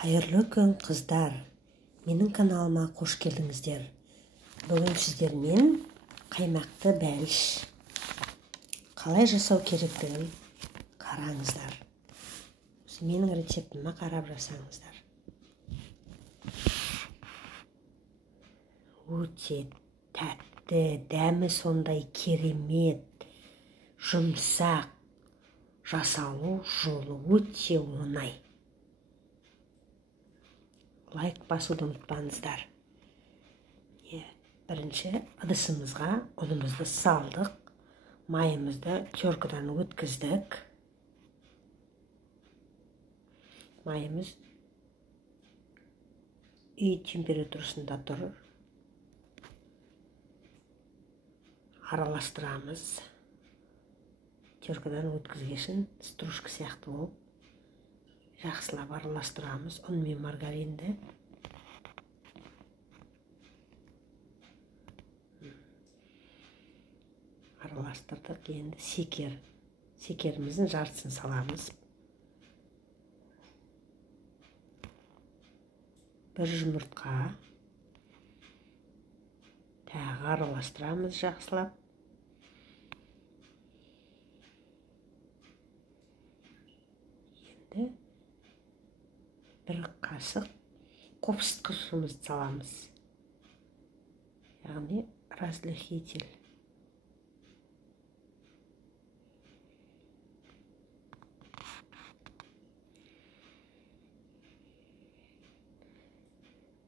Қайырлы күн қыздар, менің каналыма қош келдіңіздер. Бүгін сіздермен қаймақты бәліш қалай жасау керектігін қараңыздар. Менің рецептіме қарап жасаңыздар. Өте тәтті, дәмі сондай керемет, жұмсақ, жасалу жолы өте оңай. Лайк басуды ұмытпаңыздар. Бірінші ыдысымызға ұнымызды салдық, майымызды теркадан өткіздік. Майымыз үй температурасында тұр. Араластырамыз. Теркадан өткізгешін стружка сияқты болып. Жақсылап араластырамыз ұн мен маргаринді. Араластырдық. Енді секеріміздің жартысын саламыз. Бір жұмыртқа. Тағы араластырамыз жақсылап. Енді бір қасық қопсытқышымызды саламыз. Яғни разрыхлитель.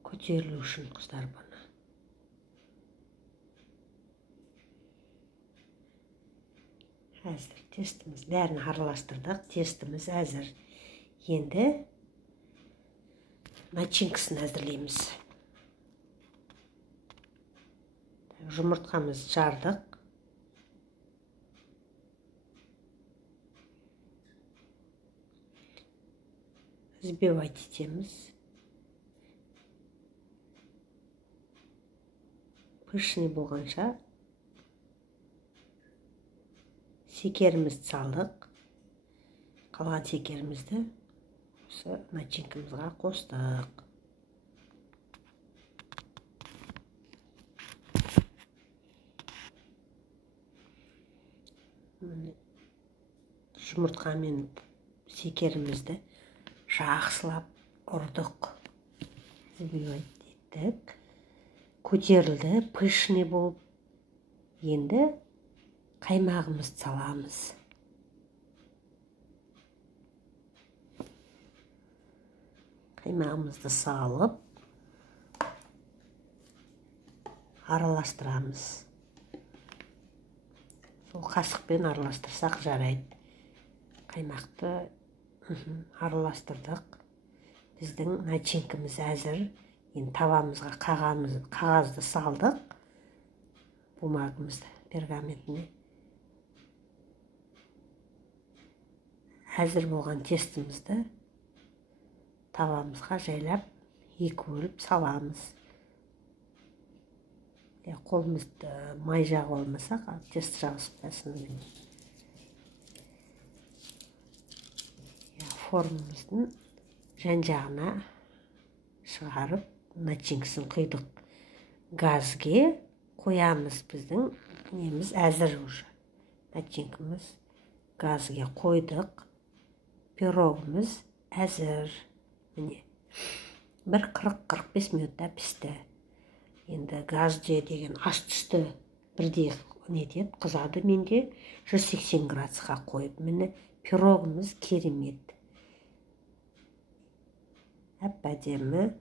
Көтерілу үшін қыздар бұны. Әзір тестіміз бәрін араластырдық. Тестіміз әзір. Енді начинкасын әзірлейміз. Жұмыртқамыз жардық. Взбивать етеміз. Пышный болғанша секерімізді салдық. Қалған секерімізді осы начинкамызға қостық. Жұмыртқа мен секерімізді жақсылап ұрдық. Взбивать еттік. Көтерілді, пышный болып. Енді қаймағымызды саламыз. Қаймағымызды салып, араластырамыз. Сол қасықпен араластырсақ жарайды. Қаймақты араластырдық. Біздің начинкамыз әзір. Енді табамызға қағазды салдық. Бумагымызды, пергаментіне. Әзір болған тестімізді табамызға жайлап екі бөліп саламыз. Қолымызды май жағы olmasақ, тест жабысып қойсын. Формамыздың жан-жағына шығарып, начинкасын құйдық. Газге қоямыз. Біздің неміз әзір уже. Начинкамыз газге қойдық. Пирогымыз әзір. Міне. Бір 40-45 минутта пісті. Енді газде деген асты-үсті бірдей нетеді, қызады. Менде 180 градусқа қойып. Міне пирогымыз керемет. Әп-әдемі.